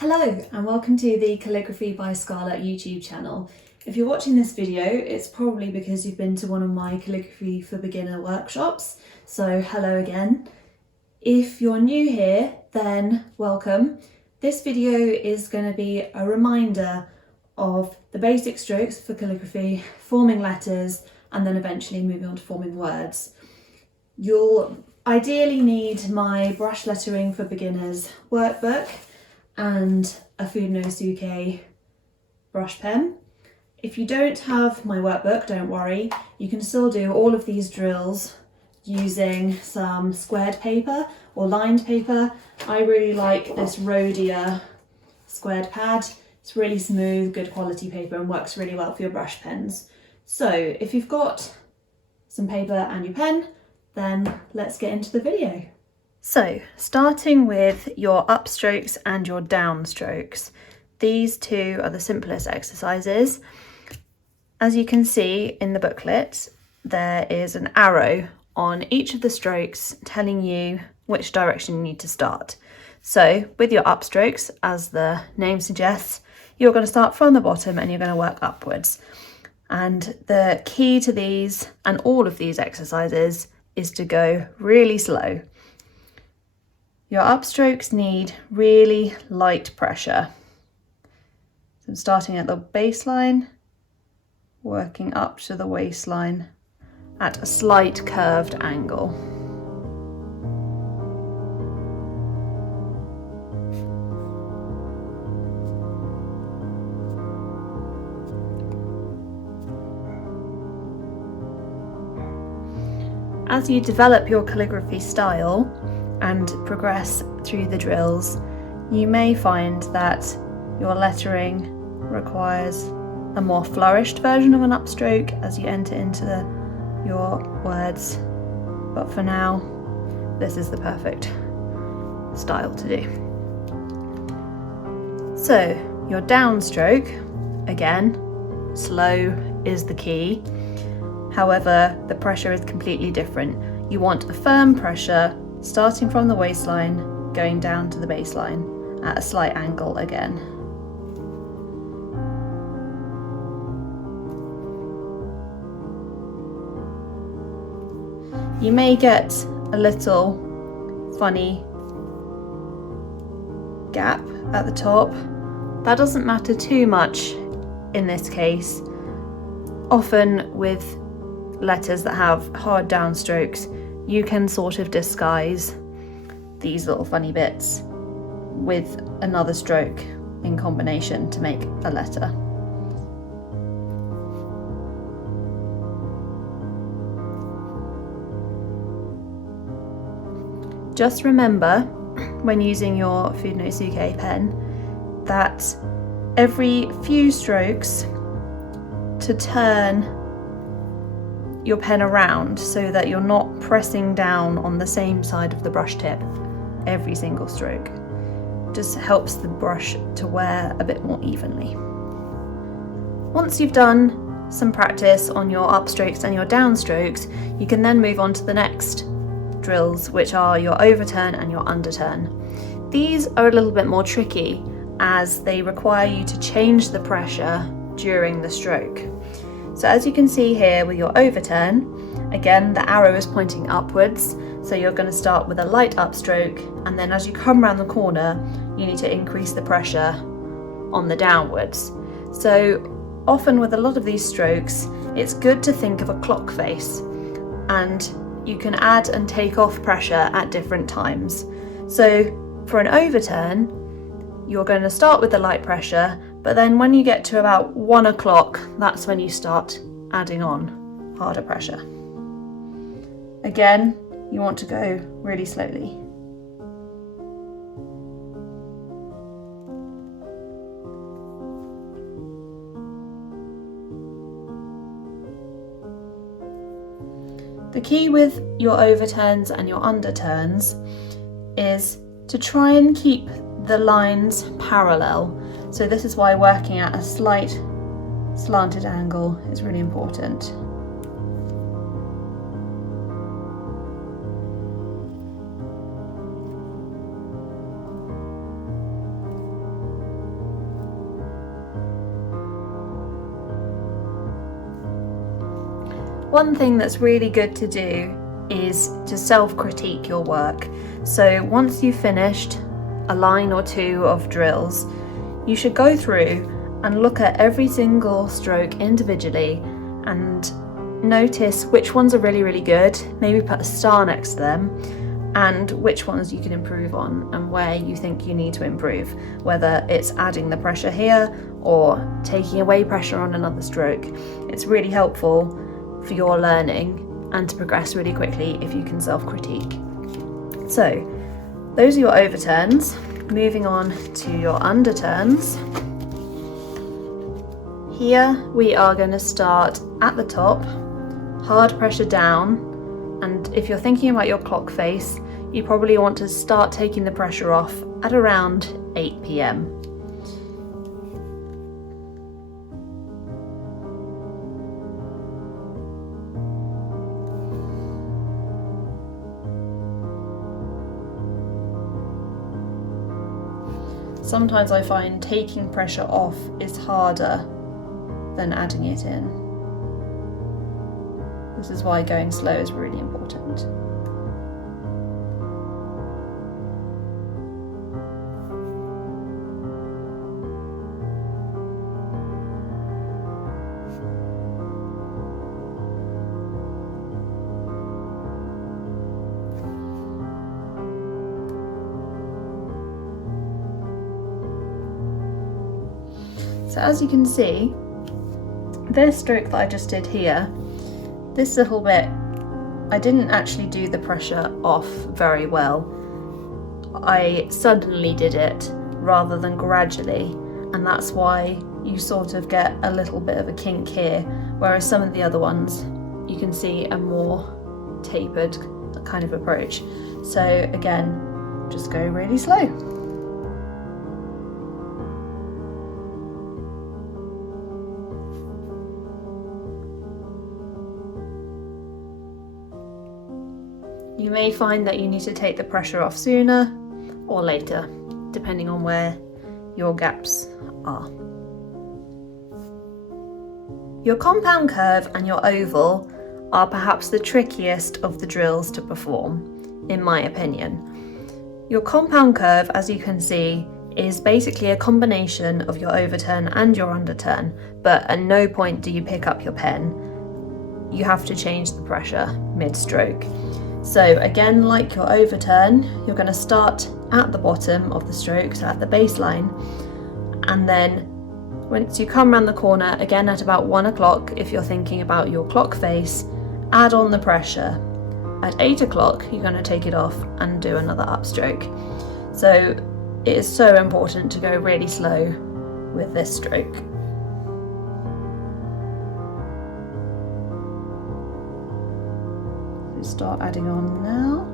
Hello and welcome to the Calligraphy by Scarlett YouTube channel. If you're watching this video, it's probably because you've been to one of my Calligraphy for Beginner workshops, so hello again. If you're new here, then welcome. This video is going to be a reminder of the basic strokes for calligraphy, forming letters, and then eventually moving on to forming words. You'll ideally need my Brush Lettering for Beginners workbook and a Fudenosuke brush pen. If you don't have my workbook, don't worry, you can still do all of these drills using some squared paper or lined paper. I really like this Rhodia squared pad. It's really smooth, good quality paper and works really well for your brush pens. So if you've got some paper and your pen, then let's get into the video. So, starting with your upstrokes and your downstrokes. These two are the simplest exercises. As you can see in the booklet, there is an arrow on each of the strokes telling you which direction you need to start. So, with your upstrokes, as the name suggests, you're going to start from the bottom and you're going to work upwards. And the key to these and all of these exercises is to go really slow. Your upstrokes need really light pressure. So I'm starting at the baseline, working up to the waistline at a slight curved angle. As you develop your calligraphy style and progress through the drills, you may find that your lettering requires a more flourished version of an upstroke as you enter into your words. But for now, this is the perfect style to do. So, your downstroke, again, slow is the key. However, the pressure is completely different. You want a firm pressure starting from the waistline, going down to the baseline at a slight angle again. You may get a little funny gap at the top. That doesn't matter too much in this case. Often with letters that have hard downstrokes, you can sort of disguise these little funny bits with another stroke in combination to make a letter. Just remember when using your Fudenosuke pen that every few strokes to turn your pen around so that you're not pressing down on the same side of the brush tip every single stroke. Just helps the brush to wear a bit more evenly. Once you've done some practice on your upstrokes and your downstrokes, you can then move on to the next drills, which are your overturn and your underturn. These are a little bit more tricky as they require you to change the pressure during the stroke. So as you can see here with your overturn, again the arrow is pointing upwards, so you're going to start with a light upstroke, and then as you come around the corner you need to increase the pressure on the downwards. So often with a lot of these strokes it's good to think of a clock face, and you can add and take off pressure at different times. So for an overturn you're going to start with the light pressure, but then when you get to about 1 o'clock, that's when you start adding on harder pressure. Again, you want to go really slowly. The key with your overturns and your underturns is to try and keep the lines parallel. So this is why working at a slight slanted angle is really important. One thing that's really good to do is to self-critique your work. So once you've finished a line or two of drills, you should go through and look at every single stroke individually and notice which ones are really, really good, maybe put a star next to them, and which ones you can improve on and where you think you need to improve, whether it's adding the pressure here or taking away pressure on another stroke. It's really helpful for your learning and to progress really quickly if you can self-critique. So those are your overturns. Moving on to your underturns. Here we are going to start at the top, hard pressure down, and if you're thinking about your clock face, you probably want to start taking the pressure off at around 8 p.m. Sometimes I find taking pressure off is harder than adding it in. This is why going slow is really important. So as you can see, this stroke that I just did here, this little bit, I didn't actually do the pressure off very well. I suddenly did it rather than gradually, and that's why you sort of get a little bit of a kink here, whereas some of the other ones you can see a more tapered kind of approach. So again, just go really slow. You may find that you need to take the pressure off sooner or later, depending on where your gaps are. Your compound curve and your oval are perhaps the trickiest of the drills to perform, in my opinion. Your compound curve, as you can see, is basically a combination of your overturn and your underturn, but at no point do you pick up your pen. You have to change the pressure mid-stroke. So again, like your overturn, you're going to start at the bottom of the stroke, so at the baseline, and then once you come around the corner, again at about 1 o'clock, if you're thinking about your clock face, add on the pressure. At 8 o'clock, you're going to take it off and do another upstroke. So it is so important to go really slow with this stroke. Start adding on now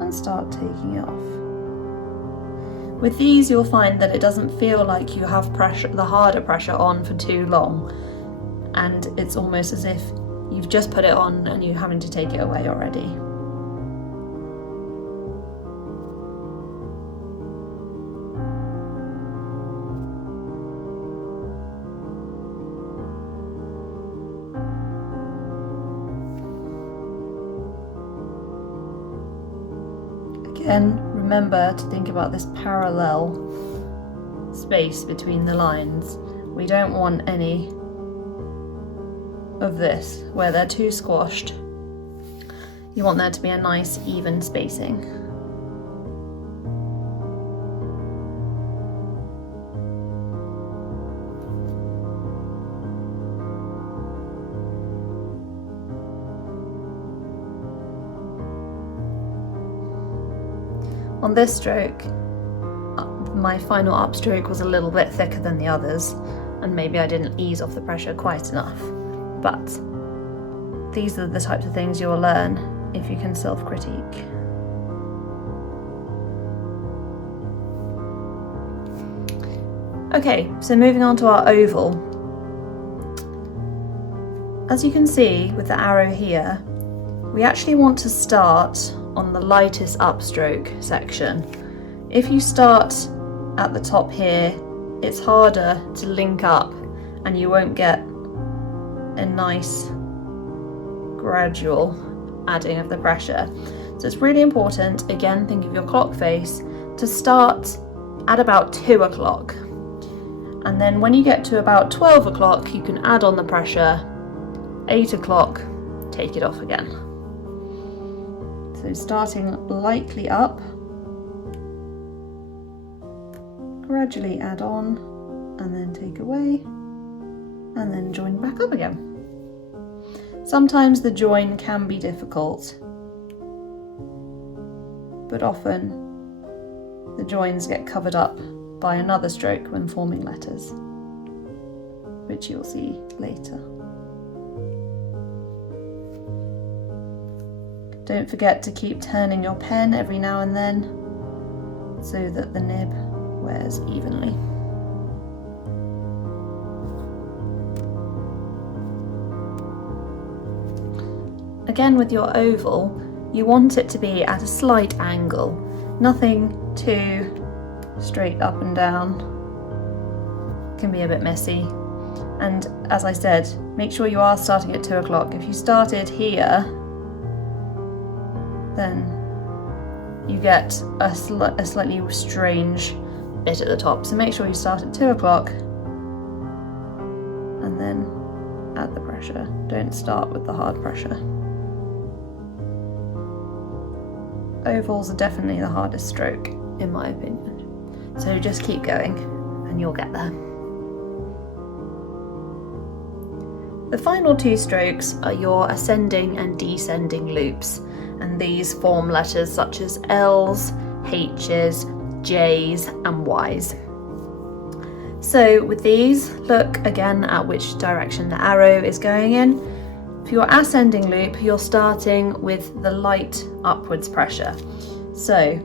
and start taking it off. With these, you'll find that it doesn't feel like you have pressure, the harder pressure on for too long, and it's almost as if you've just put it on and you're having to take it away already. Again, remember to think about this parallel space between the lines. We don't want any of this where they're too squashed. You want there to be a nice even spacing. On this stroke, my final upstroke was a little bit thicker than the others, and maybe I didn't ease off the pressure quite enough. But these are the types of things you'll learn if you can self-critique. Okay, so moving on to our oval. As you can see with the arrow here, we actually want to start on the lightest upstroke section. If you start at the top here, it's harder to link up and you won't get a nice gradual adding of the pressure. So it's really important, again, think of your clock face, to start at about 2 o'clock. And then when you get to about 12 o'clock, you can add on the pressure. 8 o'clock, take it off again. So starting lightly up, gradually add on, and then take away, and then join back up again. Sometimes the join can be difficult, but often the joins get covered up by another stroke when forming letters, which you'll see later. Don't forget to keep turning your pen every now and then so that the nib wears evenly. Again, with your oval, you want it to be at a slight angle, nothing too straight up and down. Can be a bit messy. And as I said, make sure you are starting at 2 o'clock. If you started here, then you get a slightly strange bit at the top. So make sure you start at 2 o'clock and then add the pressure. Don't start with the hard pressure. Ovals are definitely the hardest stroke, in my opinion. So just keep going and you'll get there. The final 2 strokes are your ascending and descending loops, and these form letters such as L's, H's, J's and Y's. So with these, look again at which direction the arrow is going in. For your ascending loop, you're starting with the light upwards pressure. So,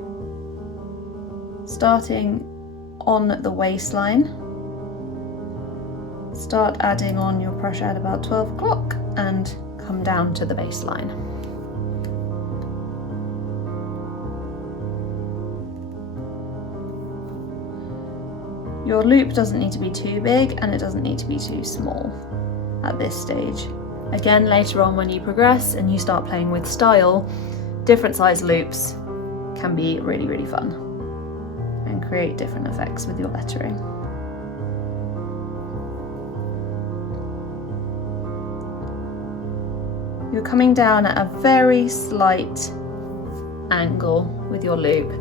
starting on the waistline, start adding on your pressure at about 12 o'clock and come down to the baseline. Your loop doesn't need to be too big and it doesn't need to be too small at this stage. Again, later on when you progress and you start playing with style, different size loops can be really, really fun and create different effects with your lettering. You're coming down at a very slight angle with your loop,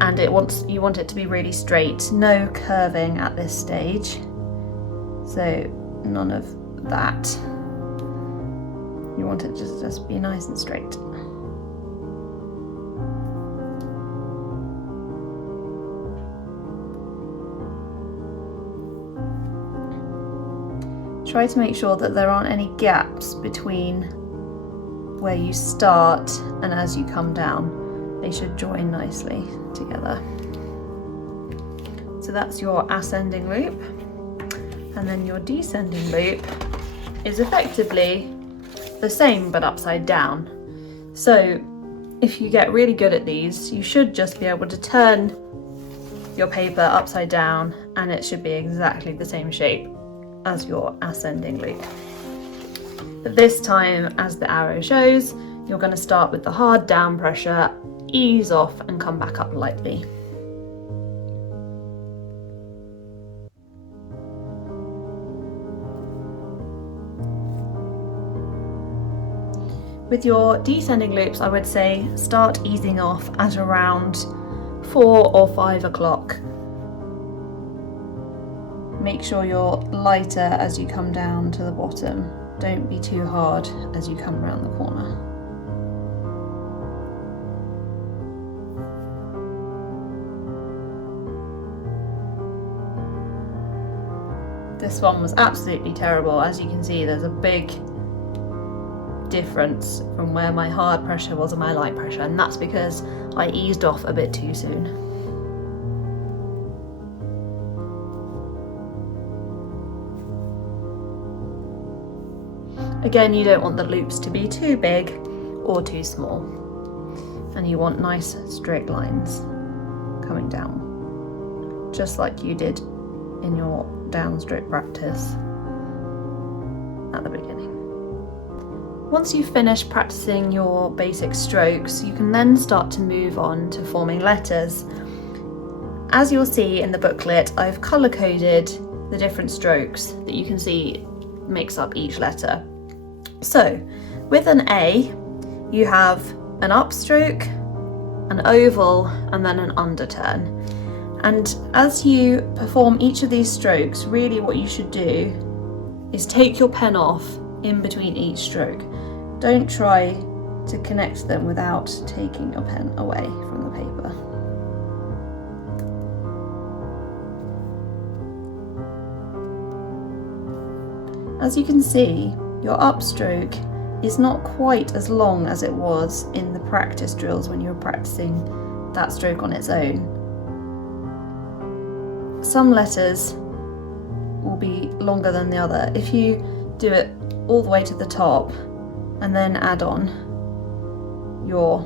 and you want it to be really straight, no curving at this stage. So none of that. You want it to just be nice and straight. Try to make sure that there aren't any gaps between where you start and as you come down. They should join nicely together. So that's your ascending loop, and then your descending loop is effectively the same but upside down. So if you get really good at these, you should just be able to turn your paper upside down and it should be exactly the same shape as your ascending loop. But this time, as the arrow shows, you're going to start with the hard down pressure, ease off and come back up lightly. With your descending loops, I would say start easing off at around 4 or 5 o'clock. Make sure you're lighter as you come down to the bottom. Don't be too hard as you come around the corner. This one was absolutely terrible. As you can see, there's a big difference from where my hard pressure was and my light pressure, and that's because I eased off a bit too soon. Again, you don't want the loops to be too big or too small, and you want nice straight lines coming down, just like you did in your downstroke practice at the beginning. Once you've finished practicing your basic strokes, you can then start to move on to forming letters. As you'll see in the booklet, I've colour-coded the different strokes that you can see makes up each letter. So, with an A, you have an upstroke, an oval, and then an underturn. And as you perform each of these strokes, really what you should do is take your pen off in between each stroke. Don't try to connect them without taking your pen away from the paper. As you can see, your upstroke is not quite as long as it was in the practice drills when you were practicing that stroke on its own. Some letters will be longer than the other. If you do it all the way to the top and then add on your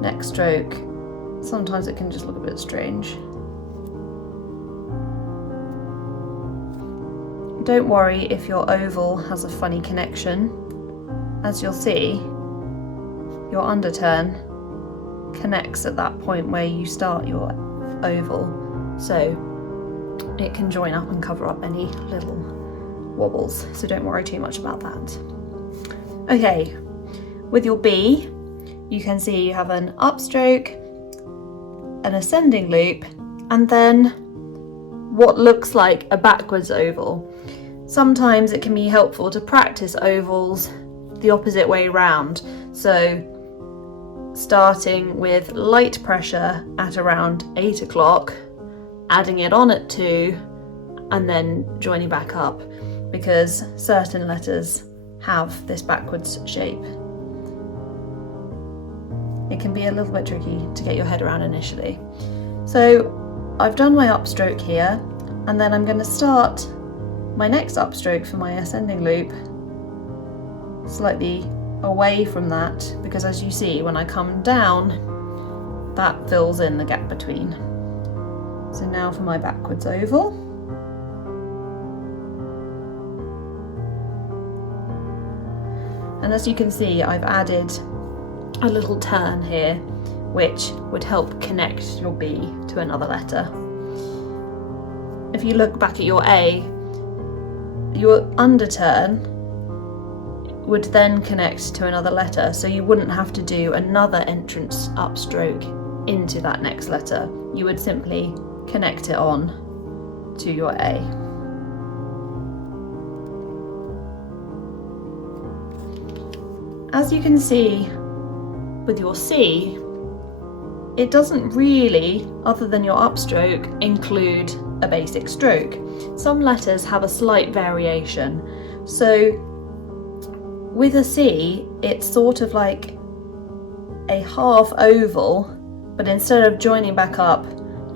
next stroke, sometimes it can just look a bit strange. Don't worry if your oval has a funny connection. As you'll see, your underturn connects at that point where you start your oval, so it can join up and cover up any little wobbles, so don't worry too much about that. Okay, with your B, you can see you have an upstroke, an ascending loop, and then what looks like a backwards oval. Sometimes it can be helpful to practice ovals the opposite way round, so starting with light pressure at around 8 o'clock, adding it on at 2, and then joining back up, because certain letters have this backwards shape. It can be a little bit tricky to get your head around initially. So I've done my upstroke here, and then I'm going to start my next upstroke for my ascending loop slightly away from that, because as you see, when I come down, that fills in the gap between. So now for my backwards oval. And as you can see, I've added a little turn here, which would help connect your B to another letter. If you look back at your A, your underturn would then connect to another letter, so you wouldn't have to do another entrance upstroke into that next letter. You would simply connect it on to your A. As you can see with your C, it doesn't really, other than your upstroke, include a basic stroke. Some letters have a slight variation. So with a C, it's sort of like a half oval, but instead of joining back up,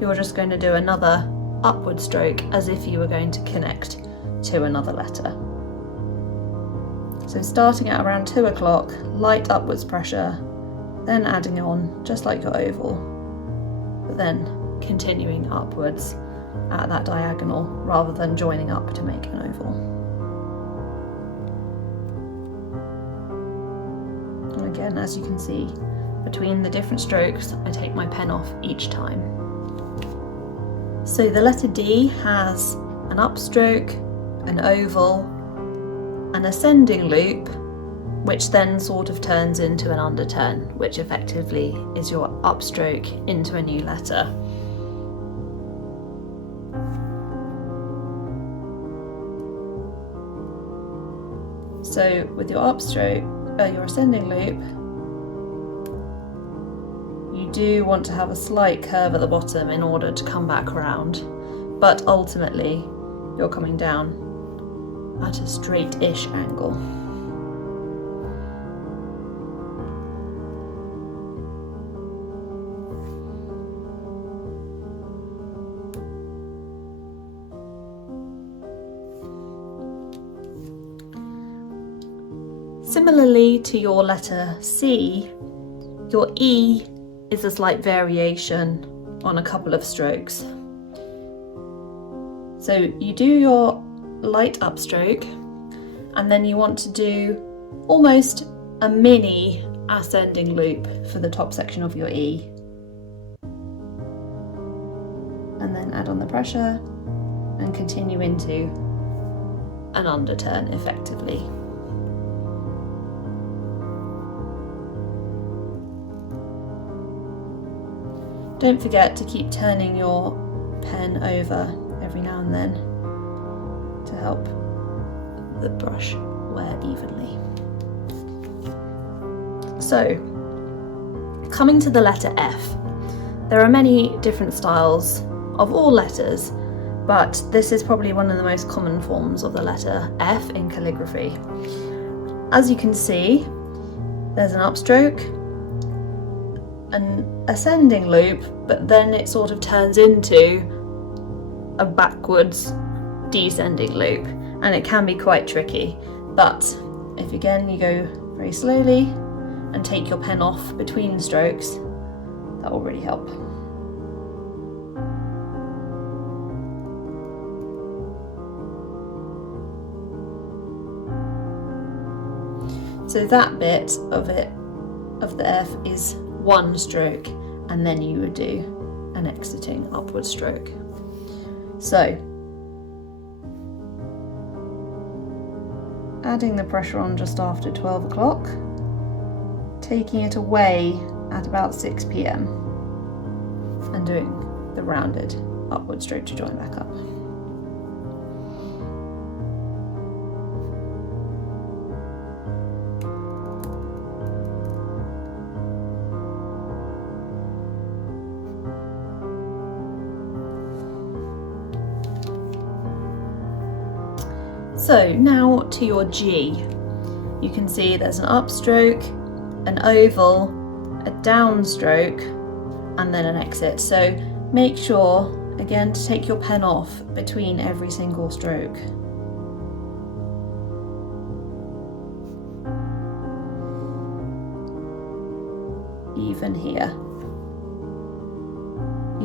you're just going to do another upward stroke as if you were going to connect to another letter. So starting at around 2 o'clock, light upwards pressure, then adding on just like your oval, but then continuing upwards at that diagonal rather than joining up to make an oval. And again, as you can see, between the different strokes, I take my pen off each time. So the letter D has an upstroke, an oval, an ascending loop, which then sort of turns into an underturn, which effectively is your upstroke into a new letter. So with your upstroke, your ascending loop, you do want to have a slight curve at the bottom in order to come back around, but ultimately you're coming down at a straight-ish angle. Similarly to your letter C, your E is a slight variation on a couple of strokes. So you do your light upstroke, and then you want to do almost a mini ascending loop for the top section of your E. And then add on the pressure and continue into an underturn effectively. Don't forget to keep turning your pen over every now and then to help the brush wear evenly. So, coming to the letter F, there are many different styles of all letters, but this is probably one of the most common forms of the letter F in calligraphy. As you can see, there's an upstroke, an ascending loop, but then it sort of turns into a backwards descending loop, and it can be quite tricky. But if again you go very slowly and take your pen off between strokes, that will really help. So that bit of the F is one stroke, and then you would do an exiting upward stroke. So, adding the pressure on just after 12 o'clock, taking it away at about 6 p.m. and doing the rounded upward stroke to join back up. So now to your G. You can see there's an upstroke, an oval, a downstroke, and then an exit. So make sure, again, to take your pen off between every single stroke. Even here.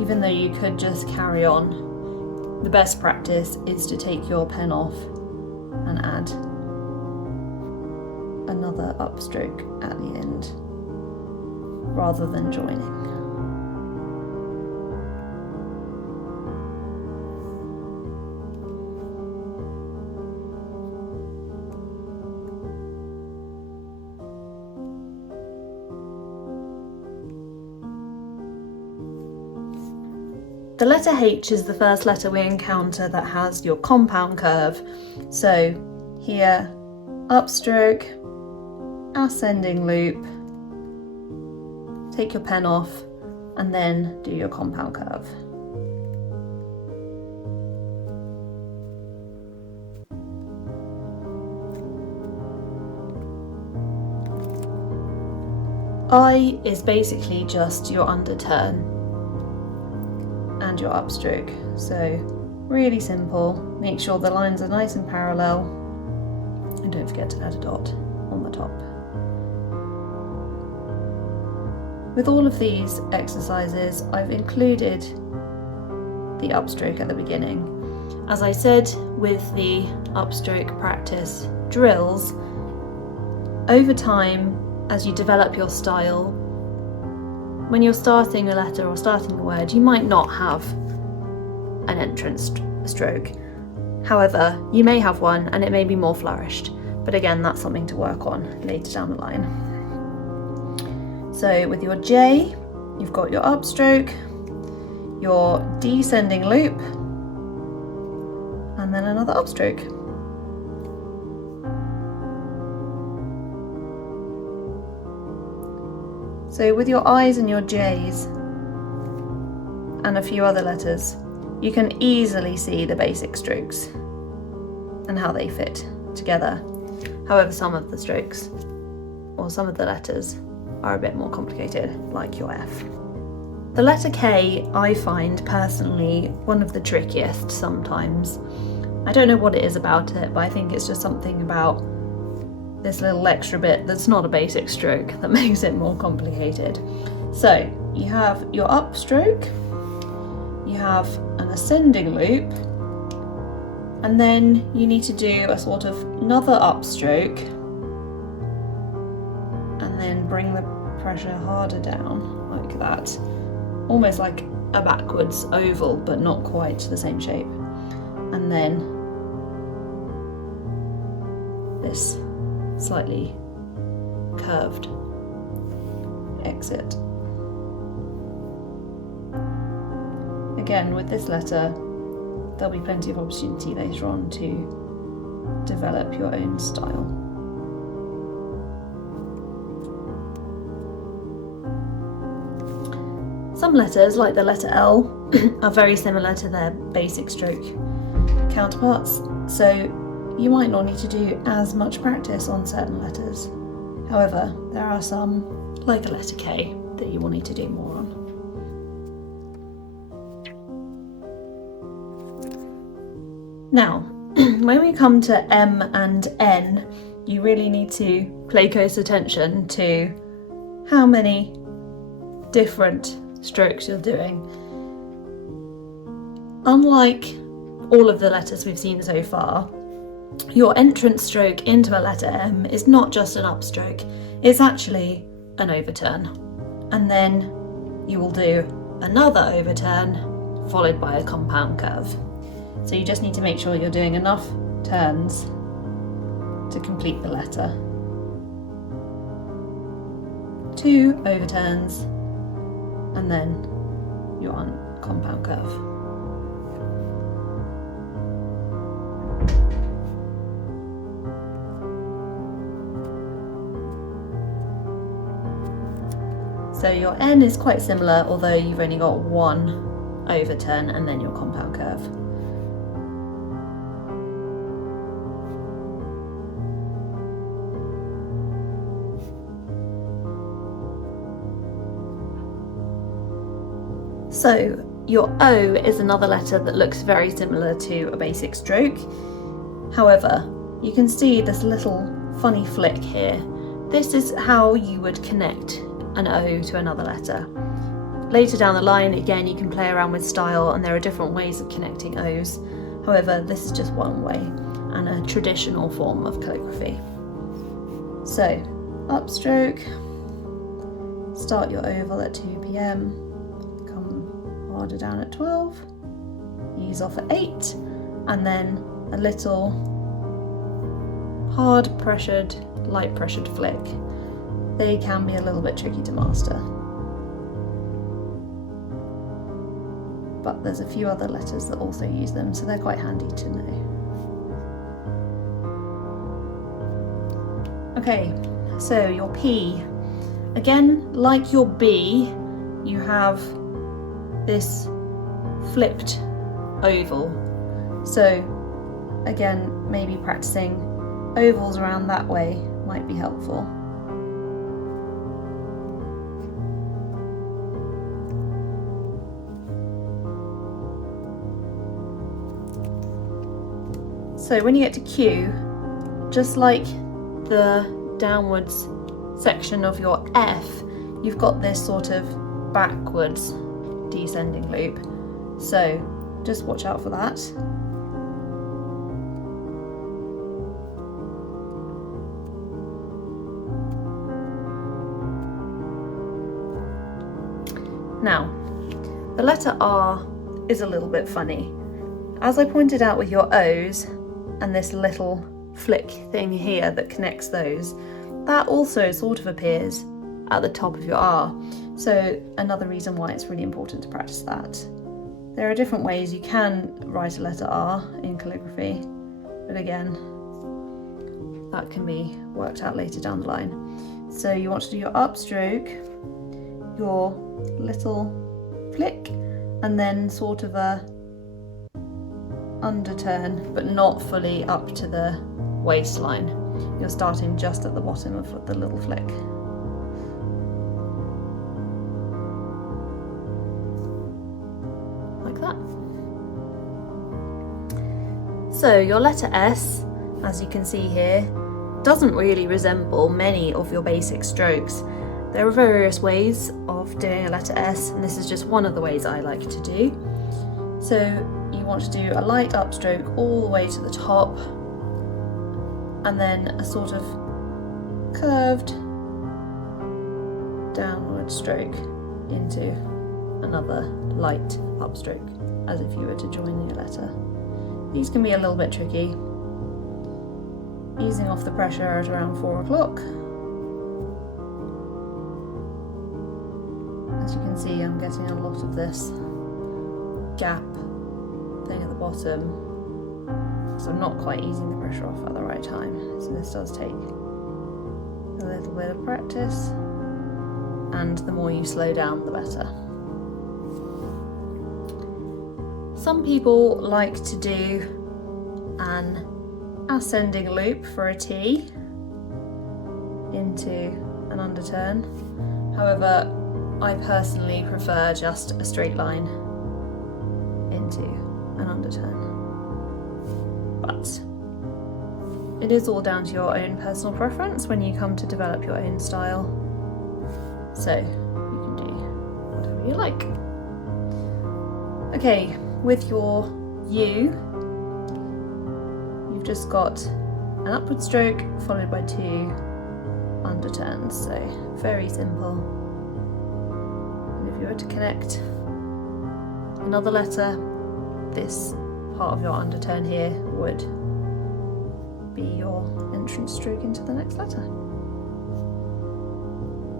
Even though you could just carry on, the best practice is to take your pen off and add another upstroke at the end rather than joining. The letter H is the first letter we encounter that has your compound curve. So here, upstroke, ascending loop, take your pen off, and then do your compound curve. I is basically just your underturn and your upstroke. So really simple. Make sure the lines are nice and parallel, and don't forget to add a dot on the top. With all of these exercises, I've included the upstroke at the beginning. As I said with the upstroke practice drills, over time, as you develop your style, when you're starting a letter or starting a word, you might not have an entrance stroke. However, you may have one and it may be more flourished. But again, that's something to work on later down the line. So with your J, you've got your upstroke, your descending loop, and then another upstroke. So with your I's and your J's and a few other letters, you can easily see the basic strokes and how they fit together. However, some of the strokes or some of the letters are a bit more complicated, like your F. The letter K, I find personally one of the trickiest sometimes. I don't know what it is about it, but I think it's just something about this little extra bit that's not a basic stroke that makes it more complicated. So you have your upstroke, you have an ascending loop, And then you need to do a sort of another upstroke and then bring the pressure harder down like that, almost like a backwards oval but not quite the same shape, and then this slightly curved exit. Again, with this letter there'll be plenty of opportunity later on to develop your own style. Some letters, like the letter L, are very similar to their basic stroke counterparts, so you might not need to do as much practice on certain letters. However, there are some, like the letter K, that you will need to do more on. Now, when we come to M and N, you really need to pay close attention to how many different strokes you're doing. Unlike all of the letters we've seen so far, your entrance stroke into a letter M is not just an upstroke, it's actually an overturn. And then you will do another overturn followed by a compound curve. So you just need to make sure you're doing enough turns to complete the letter. 2 overturns and then your compound curve. So your N is quite similar, although you've only got 1 overturn and then your compound curve. So your O is another letter that looks very similar to a basic stroke. However, you can see this little funny flick here. This is how you would connect an O to another letter. Later down the line, again, you can play around with style and there are different ways of connecting O's. However, this is just one way and a traditional form of calligraphy. So, upstroke, start your oval at 2 p.m, harder down at 12, ease off at 8, and then a little hard pressured, light pressured flick. They can be a little bit tricky to master, but there's a few other letters that also use them, so they're quite handy to know. Okay, so your P. Again, like your B, you have this flipped oval. So again, maybe practicing ovals around that way might be helpful. So when you get to Q, just like the downwards section of your F, you've got this sort of backwards descending loop, so just watch out for that. Now, the letter R is a little bit funny. As I pointed out with your O's and this little flick thing here that connects those, that also sort of appears at the top of your R. So another reason why it's really important to practice that. There are different ways you can write a letter R in calligraphy, but again, that can be worked out later down the line. So you want to do your upstroke, your little flick, and then sort of a underturn, but not fully up to the waistline. You're starting just at the bottom of the little flick. Like that. So your letter S, as you can see here, doesn't really resemble many of your basic strokes. There are various ways of doing a letter S, and this is just one of the ways I like to do. So you want to do a light upstroke all the way to the top, and then a sort of curved downward stroke into another light upstroke, as if you were to join your letter. These can be a little bit tricky. Easing off the pressure at around 4 o'clock. As you can see, I'm getting a lot of this gap thing at the bottom, so I'm not quite easing the pressure off at the right time. So this does take a little bit of practice, and the more you slow down, the better. Some people like to do an ascending loop for a T into an underturn. However, I personally prefer just a straight line into an underturn. But it is all down to your own personal preference when you come to develop your own style. So you can do whatever you like. Okay, with your U, you've just got an upward stroke followed by 2 underturns, so very simple. And if you were to connect another letter, this part of your underturn here would be your entrance stroke into the next letter.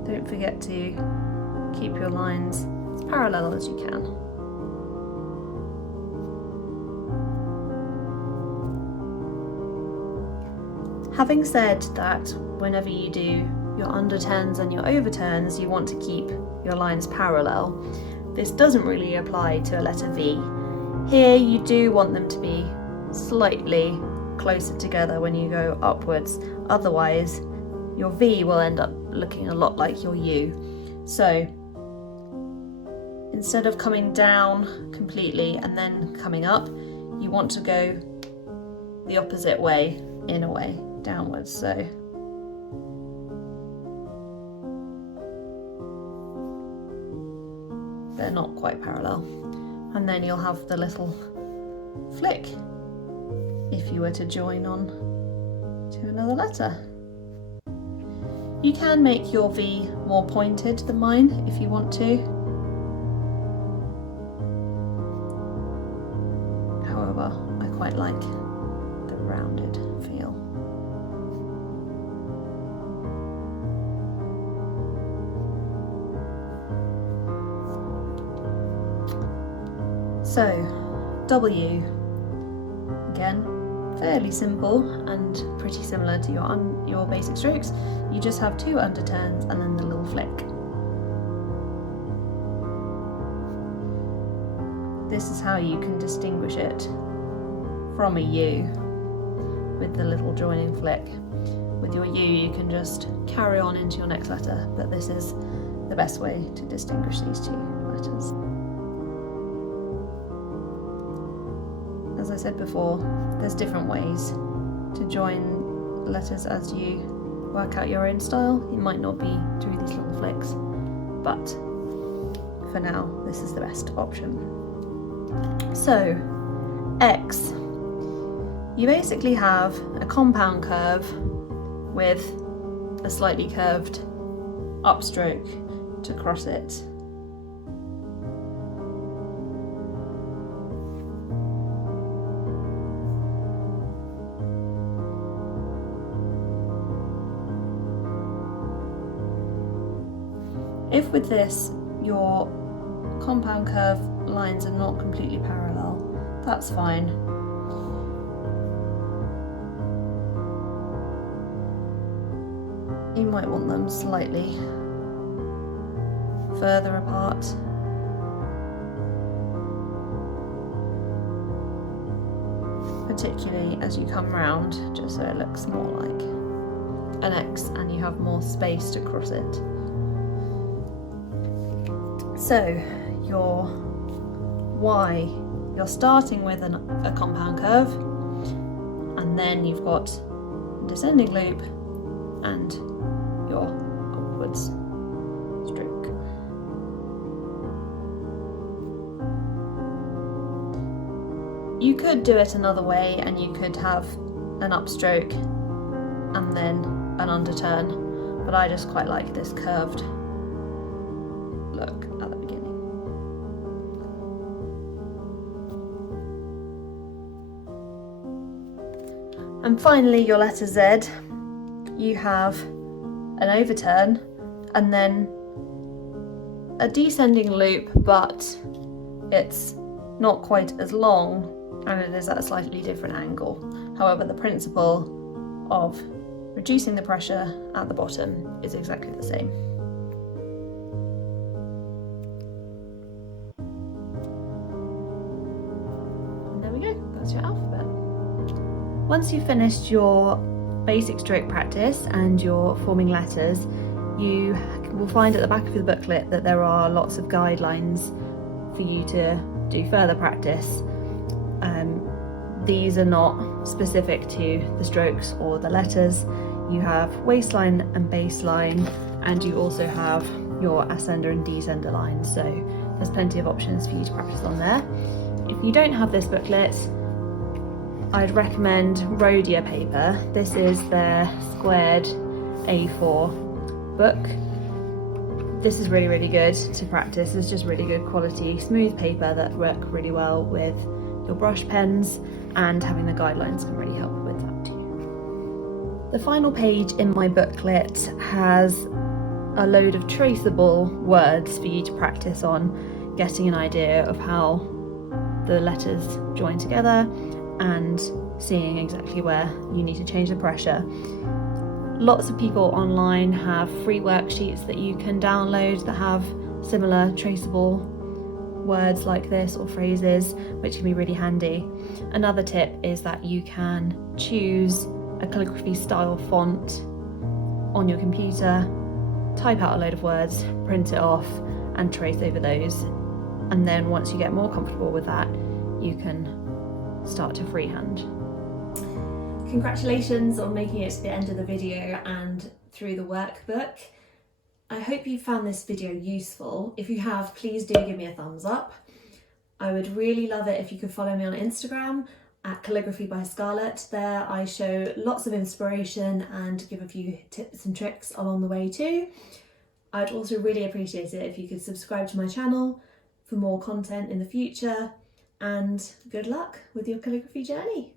Don't forget to keep your lines as parallel as you can. Having said that, whenever you do your underturns and your overturns, you want to keep your lines parallel. This doesn't really apply to a letter V. Here you do want them to be slightly closer together when you go upwards, otherwise your V will end up looking a lot like your U. So instead of coming down completely and then coming up, you want to go the opposite way, in a way, downwards. So they're not quite parallel. And then you'll have the little flick if you were to join on to another letter. You can make your V more pointed than mine if you want to. However, I quite like the rounded feel. So, W, again, fairly simple and pretty similar to your basic strokes. You just have 2 underturns and then the little flick. This is how you can distinguish it from a U with the little joining flick. With your U, you can just carry on into your next letter, but this is the best way to distinguish these 2 letters. As I said before, there's different ways to join letters as you work out your own style. It might not be through these little flicks, but for now, this is the best option. So, X. You basically have a compound curve with a slightly curved upstroke to cross it. If with this your compound curve lines are not completely parallel, that's fine. You might want them slightly further apart. Particularly as you come round, just so it looks more like an X and you have more space to cross it. So your Y, you're starting with a compound curve, and then you've got a descending loop and your upwards stroke. You could do it another way and you could have an upstroke and then an underturn, but I just quite like this curved look at the beginning. And finally, your letter Z, you have an overturn and then a descending loop, but it's not quite as long and it is at a slightly different angle. However, the principle of reducing the pressure at the bottom is exactly the same. And there we go, that's your alphabet. Once you've finished your basic stroke practice and your forming letters, you will find at the back of the booklet that there are lots of guidelines for you to do further practice. These are not specific to the strokes or the letters. You have waistline and baseline, and you also have your ascender and descender lines, so there's plenty of options for you to practice on there. If you don't have this booklet, I'd recommend Rhodia paper. This is their squared A4 book. This is really, really good to practice. It's just really good quality, smooth paper that work really well with your brush pens, and having the guidelines can really help with that too. The final page in my booklet has a load of traceable words for you to practice on, getting an idea of how the letters join together and seeing exactly where you need to change the pressure. Lots of people online have free worksheets that you can download that have similar traceable words like this or phrases, which can be really handy. Another tip is that you can choose a calligraphy style font on your computer, type out a load of words, print it off and trace over those, and then once you get more comfortable with that, you can start to freehand. Congratulations on making it to the end of the video and through the workbook. I hope you found this video useful. If you have, please do give me a thumbs up. I would really love it if you could follow me on Instagram at Calligraphy by Scarlett. There I show lots of inspiration and give a few tips and tricks along the way too. I'd also really appreciate it if you could subscribe to my channel for more content in the future, and good luck with your calligraphy journey.